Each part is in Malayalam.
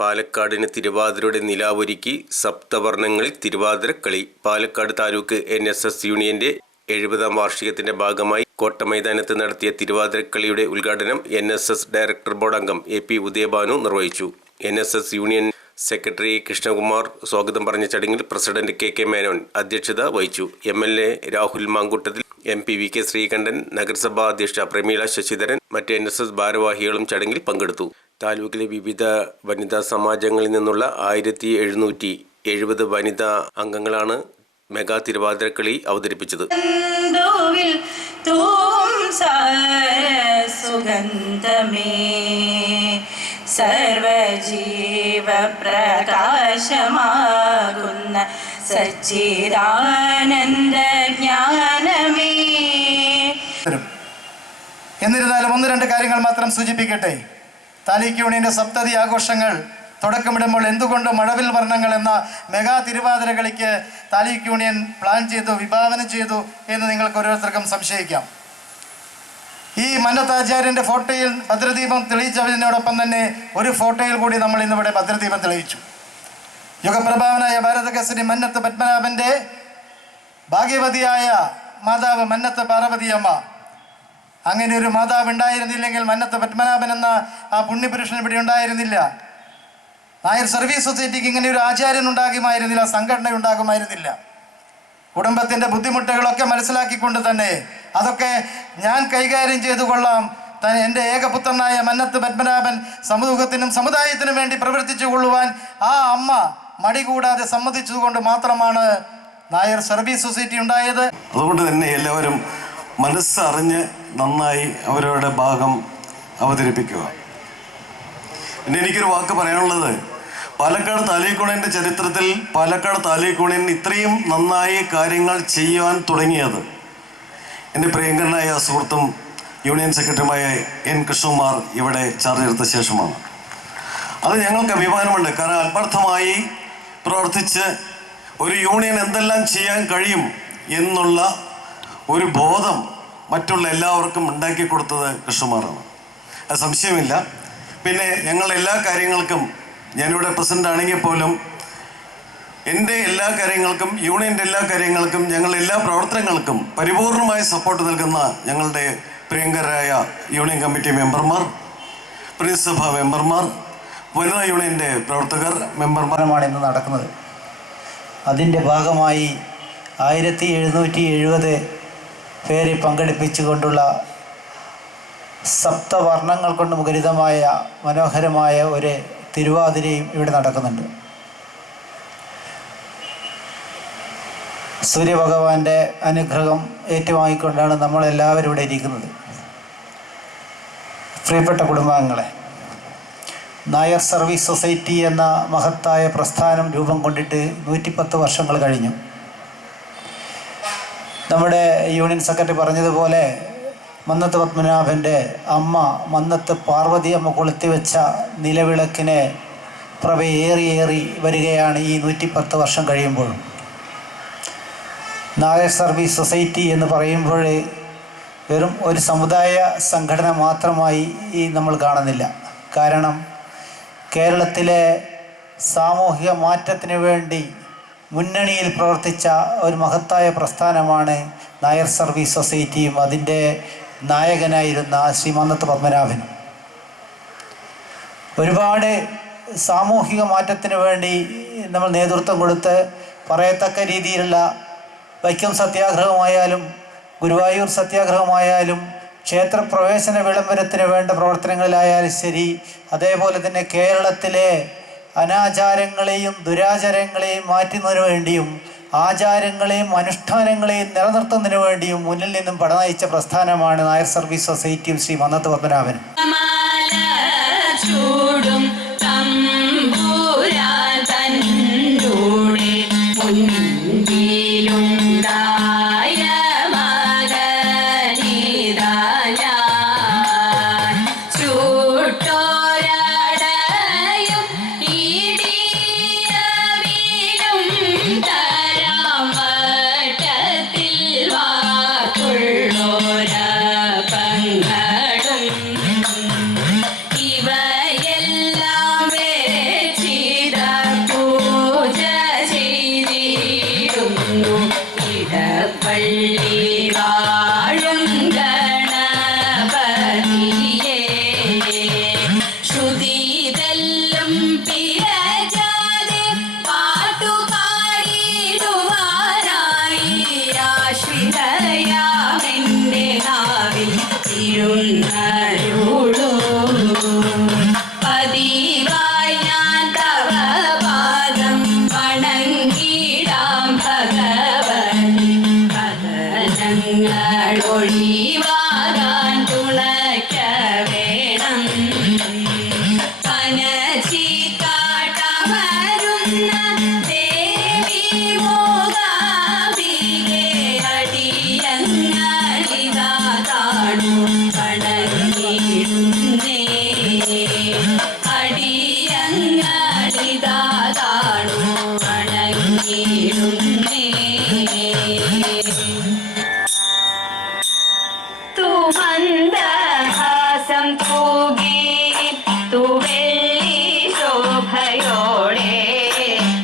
പാലക്കാടിന് തിരുവാതിരയുടെ നിലാവൊരുക്കി സപ്തവർണ്ണങ്ങളിൽ തിരുവാതിരക്കളി. പാലക്കാട് താലൂക്ക് NSS യൂണിയന്റെ 70ാം വാർഷികത്തിന്റെ ഭാഗമായി കോട്ടമൈതാനത്ത് നടത്തിയ തിരുവാതിരക്കളിയുടെ ഉദ്ഘാടനം NSS ഡയറക്ടർ ബോർഡ് അംഗം AP ഉദയഭാനു നിർവഹിച്ചു. NSS യൂണിയൻ സെക്രട്ടറി കൃഷ്ണകുമാർ സ്വാഗതം പറഞ്ഞ ചടങ്ങിൽ പ്രസിഡന്റ് KK മേനോൻ അധ്യക്ഷത വഹിച്ചു. MLA Rahul Mamkootathil, MP VK Sreekandan, നഗരസഭാ അധ്യക്ഷ പ്രമീള ശശിധരൻ, മറ്റ് NSS ഭാരവാഹികളും ചടങ്ങിൽ പങ്കെടുത്തു. താലൂക്കിലെ വിവിധ വനിതാ സമാജങ്ങളിൽ നിന്നുള്ള 1770 വനിതാ അംഗങ്ങളാണ് മെഗാ തിരുവാതിരക്കളി അവതരിപ്പിച്ചത്. സർവജീവ പ്രകാശമാകുന്ന സച്ചിദാനന്ദ ജ്ഞാനമേ. എന്നിരുന്നാലും 1-2 കാര്യങ്ങൾ മാത്രം സൂചിപ്പിക്കട്ടെ. താലൂക്ക് യൂണിയന്റെ സപ്തതി ആഘോഷങ്ങൾ തുടക്കമിടുമ്പോൾ എന്തുകൊണ്ട് മഴവിൽ വർണ്ണങ്ങൾ എന്ന മെഗാ തിരുവാതിര കളിക്ക് താലൂക്ക് യൂണിയൻ പ്ലാൻ ചെയ്തു, വിഭാവനം ചെയ്തു എന്ന് നിങ്ങൾക്ക് ഓരോരുത്തർക്കും സംശയിക്കാം. ഈ മന്നത്താചാര്യൻ്റെ ഫോട്ടോയിൽ ഭദ്രദീപം തെളിയിച്ചതിനോടൊപ്പം തന്നെ ഒരു ഫോട്ടോയിൽ കൂടി നമ്മൾ ഇന്നിവിടെ ഭദ്രദീപം തെളിയിച്ചു. യുഗപ്രഭാവനായ ഭാരതകേസരി മന്നത്ത് പത്മനാഭൻ്റെ ഭാഗ്യവതിയായ മാതാവ് മന്നത്ത് പാർവതിയമ്മ. അങ്ങനെ ഒരു മാതാവ് ഉണ്ടായിരുന്നില്ലെങ്കിൽ മന്നത്ത് പത്മനാഭൻ എന്ന ആ പുണ്യപുരുഷൻ ഇവിടെ ഉണ്ടായിരുന്നില്ല. നായർ സർവീസ് സൊസൈറ്റിക്ക് ഇങ്ങനെ ഒരു ആചാര്യൻ ഉണ്ടാകുമായിരുന്നില്ല, സംഘടന ഉണ്ടാകുമായിരുന്നില്ല. കുടുംബത്തിൻ്റെ ബുദ്ധിമുട്ടുകളൊക്കെ മനസ്സിലാക്കിക്കൊണ്ട് തന്നെ അതൊക്കെ ഞാൻ കൈകാര്യം ചെയ്തു കൊള്ളാം, എൻ്റെ ഏകപുത്രനായ മന്നത്ത് പത്മനാഭൻ സമൂഹത്തിനും സമുദായത്തിനും വേണ്ടി പ്രവർത്തിച്ചു കൊള്ളുവാൻ ആ അമ്മ മടി കൂടാതെ സമ്മതിച്ചതുകൊണ്ട് മാത്രമാണ് നായർ സർവീസ് സൊസൈറ്റി ഉണ്ടായത്. അതുകൊണ്ട് തന്നെ എല്ലാവരും മനസ്സറിഞ്ഞ് നന്നായി അവരവരുടെ ഭാഗം അവതരിപ്പിക്കുക. പിന്നെ എനിക്കൊരു വാക്ക് പറയാനുള്ളത്, പാലക്കാട് താലൂക്ക് യൂണിയൻ്റെ ചരിത്രത്തിൽ പാലക്കാട് താലൂക്ക് യൂണിയൻ ഇത്രയും നന്നായി കാര്യങ്ങൾ ചെയ്യുവാൻ തുടങ്ങിയത് എൻ്റെ പ്രിയങ്കരനായ സുഹൃത്തും യൂണിയൻ സെക്രട്ടറിയുമായ N കൃഷ്ണകുമാർ ഇവിടെ ചാർജ് എടുത്ത ശേഷമാണ്. അത് ഞങ്ങൾക്ക് അഭിമാനമുണ്ട്. കാരണം ആത്മാർത്ഥമായി പ്രവർത്തിച്ച് ഒരു യൂണിയൻ എന്തെല്ലാം ചെയ്യാൻ കഴിയും എന്നുള്ള ഒരു ബോധം മറ്റുള്ള എല്ലാവർക്കും ഉണ്ടാക്കി കൊടുത്തത് കൃഷ്ണകുമാറാണ്, അത് സംശയമില്ല. പിന്നെ ഞങ്ങൾ എല്ലാ കാര്യങ്ങൾക്കും, ഞാനിവിടെ പ്രസിഡന്റ് ആണെങ്കിൽ പോലും എൻ്റെ എല്ലാ കാര്യങ്ങൾക്കും, യൂണിയൻ്റെ എല്ലാ കാര്യങ്ങൾക്കും, ഞങ്ങളുടെ എല്ലാ പ്രവർത്തനങ്ങൾക്കും പരിപൂർണമായി സപ്പോർട്ട് നൽകുന്ന ഞങ്ങളുടെ പ്രിയങ്കരായ യൂണിയൻ കമ്മിറ്റി മെമ്പർമാർ, പ്രിയസഭാ മെമ്പർമാർ, വനിതാ യൂണിയൻ്റെ പ്രവർത്തകർ, മെമ്പർമാരുമാണ് ഇന്ന് നടക്കുന്നത്. അതിൻ്റെ ഭാഗമായി 1770 പേരെ പങ്കെടുപ്പിച്ചുകൊണ്ടുള്ള സപ്തവർണ്ണങ്ങൾ കൊണ്ട് മുഖരിതമായ മനോഹരമായ ഒരു തിരുവാതിരയും ഇവിടെ നടക്കുന്നുണ്ട്. സൂര്യഭഗവാന്റെ അനുഗ്രഹം ഏറ്റുവാങ്ങിക്കൊണ്ടാണ് നമ്മളെല്ലാവരും ഇവിടെ ഇരിക്കുന്നത്. പ്രിയപ്പെട്ട കുടുംബാംഗങ്ങളെ, നായർ സർവീസ് സൊസൈറ്റി എന്ന മഹത്തായ പ്രസ്ഥാനം രൂപം കൊണ്ടിട്ട് 110 വർഷങ്ങൾ കഴിഞ്ഞു. നമ്മുടെ യൂണിയൻ സെക്രട്ടറി പറഞ്ഞതുപോലെ മന്നത്ത് പത്മനാഭൻ്റെ അമ്മ മന്നത്ത് പാർവതി അമ്മ കൊളുത്തിവെച്ച നിലവിളക്കിനെ പ്രഭയേറി വരികയാണ് ഈ 110 വർഷം കഴിയുമ്പോഴും. നായർ സർവീസ് സൊസൈറ്റി എന്ന് പറയുമ്പോൾ വെറും ഒരു സമുദായ സംഘടന മാത്രമായി നമ്മൾ കാണുന്നില്ല. കാരണം കേരളത്തിലെ സാമൂഹിക മാറ്റത്തിന് വേണ്ടി മുന്നണിയിൽ പ്രവർത്തിച്ച ഒരു മഹത്തായ പ്രസ്ഥാനമാണ് നായർ സർവീസ് സൊസൈറ്റിയും അതിൻ്റെ നായകനായിരുന്ന ശ്രീ മന്നത്ത് പത്മനാഭനും. ഒരുപാട് സാമൂഹിക മാറ്റത്തിന് വേണ്ടി നമ്മൾ നേതൃത്വം കൊടുത്ത് പറയത്തക്ക രീതിയിലുള്ള വൈക്കം സത്യാഗ്രഹമായാലും ഗുരുവായൂർ സത്യാഗ്രഹമായാലും ക്ഷേത്രപ്രവേശന വിളംബരത്തിന് വേണ്ട പ്രവർത്തനങ്ങളിലായാലും ശരി, അതേപോലെ തന്നെ കേരളത്തിലെ അനാചാരങ്ങളെയും ദുരാചാരങ്ങളെയും മാറ്റുന്നതിനു വേണ്ടിയും ആചാരങ്ങളെയും അനുഷ്ഠാനങ്ങളെയും നിലനിർത്തുന്നതിനു വേണ്ടിയും മുന്നിൽ നിന്നും പടനയിച്ച പ്രസ്ഥാനമാണ് നായർ സർവീസ് സൊസൈറ്റിയും ശ്രീ മന്നത്ത് പത്മനാഭനും. ഇവയെല്ലാം പിഴജാതെ പാട്ടുപാടിടുവാനായി ആശ്രിതയാമെന്റെ നാവിൽ തിരുന്നരുളൂ. പതിവായി ഞാൻ തവ പാദം വണങ്ങിടാം ഭഗവതി. കഥനങ്ങൾ ഒഴിവാകാൻ തുണയ്ക്ക വേണം. കനച്ചിക്കാട്ടമരുന്ന ദേവി മൂകാംബികെ അടിയങ്ങളിതാ കാണൂ വണങ്ങിടുന്നേ. അടിയങ്ങളിതാ കാണൂ വണങ്ങിടുന്നേ. തു മന്ദഹാസം തൂകി തു വെള്ളി ശോഭയോടെ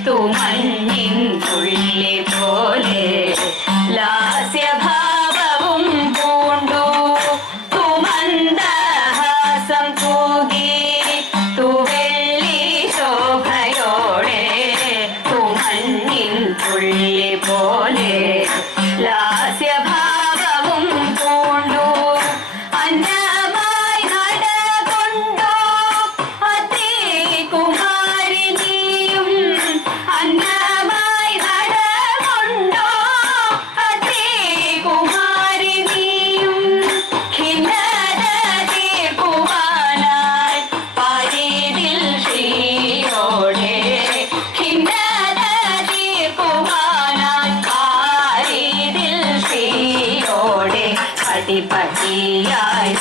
തു മഞ്ഞിൻ തുള്ളി പോലെ ലാസ്യഭാവവും പൂണ്ടു. തു മന്ദഹാസം തൂകി തു വെള്ളി ശോഭയോടെ തു മഞ്ഞിൻ തുള്ളി പോലെ ലാസ്യഭാവവും പൂണ്ടു. അന്നമായി നടകൊണ്ടോ അതേ കുമാരിനിയും. അന്നമായി നടകൊണ്ടോ അതേ കുമാരിനിയും. ഖിന്നത തീർക്കുവാനായി പാരിതിൽ ശ്രീയോടെ. ഖിന്നത തീർക്കുവാനായി പാരിതിൽ ശ്രീയോടെ. പടിപടിയായി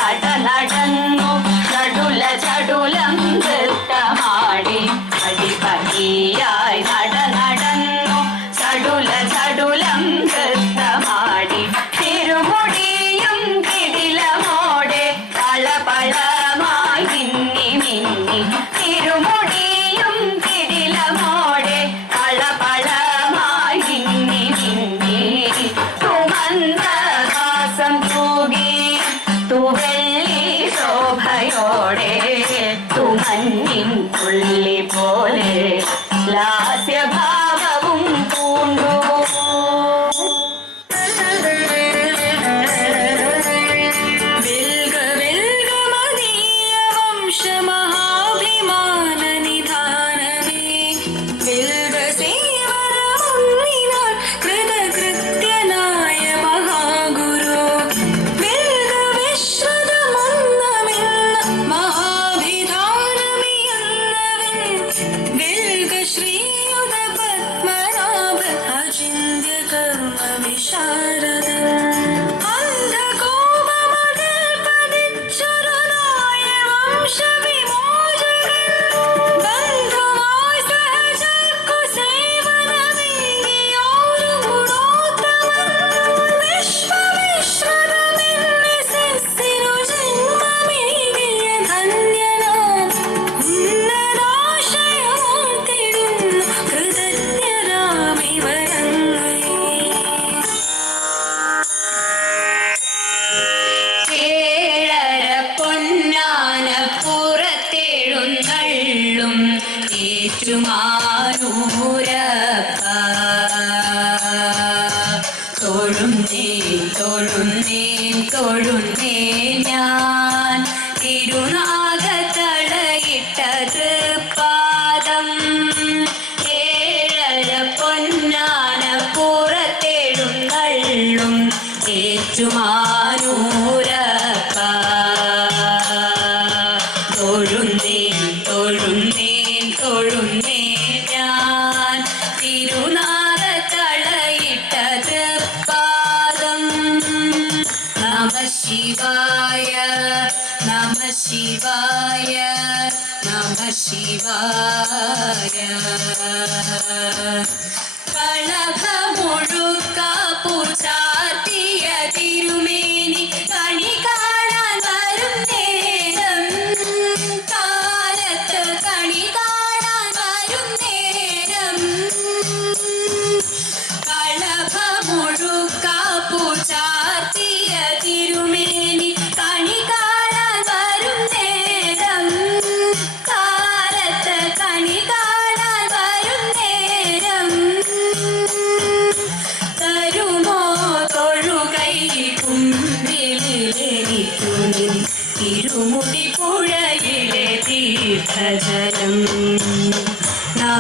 നടന്നു ചടുല ചടുലം നൃത്തമാടി. പടിപടിയായി നടന്നു ചടുല ചടുലം നൃത്തമാടി. തിരുമുടിയും കിടിലമോടെ പളപളമായി മിന്നി മിന്നി. തിരുമുടിയും കിടിലമോടെ പളപളമായി മിന്നി മിന്നി. തുമന്ദഹാസം തൂകി തു വെള്ളി ശോഭയോടെ തു മഞ്ഞിൻ തുള്ളി പോലെ ലാസ്യഭാവവും പൂണ്ടു. വെൽക വെൽക മദീയ വംശമഹാഭിമാന നിധാനമേ. വെൽക സേവനമുന്നിനാൾ കൃതകൃത്യനായ മഹാഗുരു. വെൽക വിശ്രുതമൊന്നമില്ല മഹാഭിധാനമിയല്ലവൻ. വെൽക ശ്രീയുത പത്മനാഭ അചിന്ത്യ കർമ്മ വിശാരദ. അന്ധകോപമതിൽ പതിച്ചൊരുനായ വംശവിമോചകൻ. ബന്ധുമായി സഹചർക്കു സേവനമേകിയോരു ഗുണോത്തമൻ. വിശ്വവിശ്രുതമെന്നെ സിസ്സിനു ജന്മമേകിയ ധന്യനാം ഉന്നതാശയമോർത്തിടുന്നു കൃതജ്ഞരാമിവരങ്ങയെ. ഏഴര പൊന്നാന പുറത്തെഴുന്നള്ളും ഏറ്റുമാനൂരപ്പ. തൊഴുന്നേൻ തൊഴുന്നേൻ തൊഴുന്നേൻ ഞാൻ തിരുനാഗത്തളയിട്ട തൃപ്പാദം. ഏഴര പൊന്നാന പുറത്തെഴുന്നള്ളും ഏറ്റുമാനൂരപ്പ. തൊഴുന്നേൻ തൊഴുന്നേൻ തൊഴുന്നേൻ ഞാൻ തിരുനാഗത്തളയിട്ട തൃപ്പാദം. നമ ശിവായ നമ ശിവായ നമ ശിവായ. കളഭമുഴുക്കാപ്പു ചാർത്തിയ തിരുമേനി കണി കാണാൻ വരും നേരം. കാലത്ത് കണി കാണാൻ വരും നേരം. കളഭമുഴുക്കാപ്പു ചാർത്തിയ തിരുമേനി കണി കാണാൻ വരും നേരം. കാലത്ത്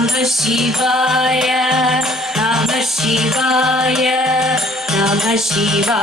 Namah Shivaya, Namah Shivaya, Namah Shivaya.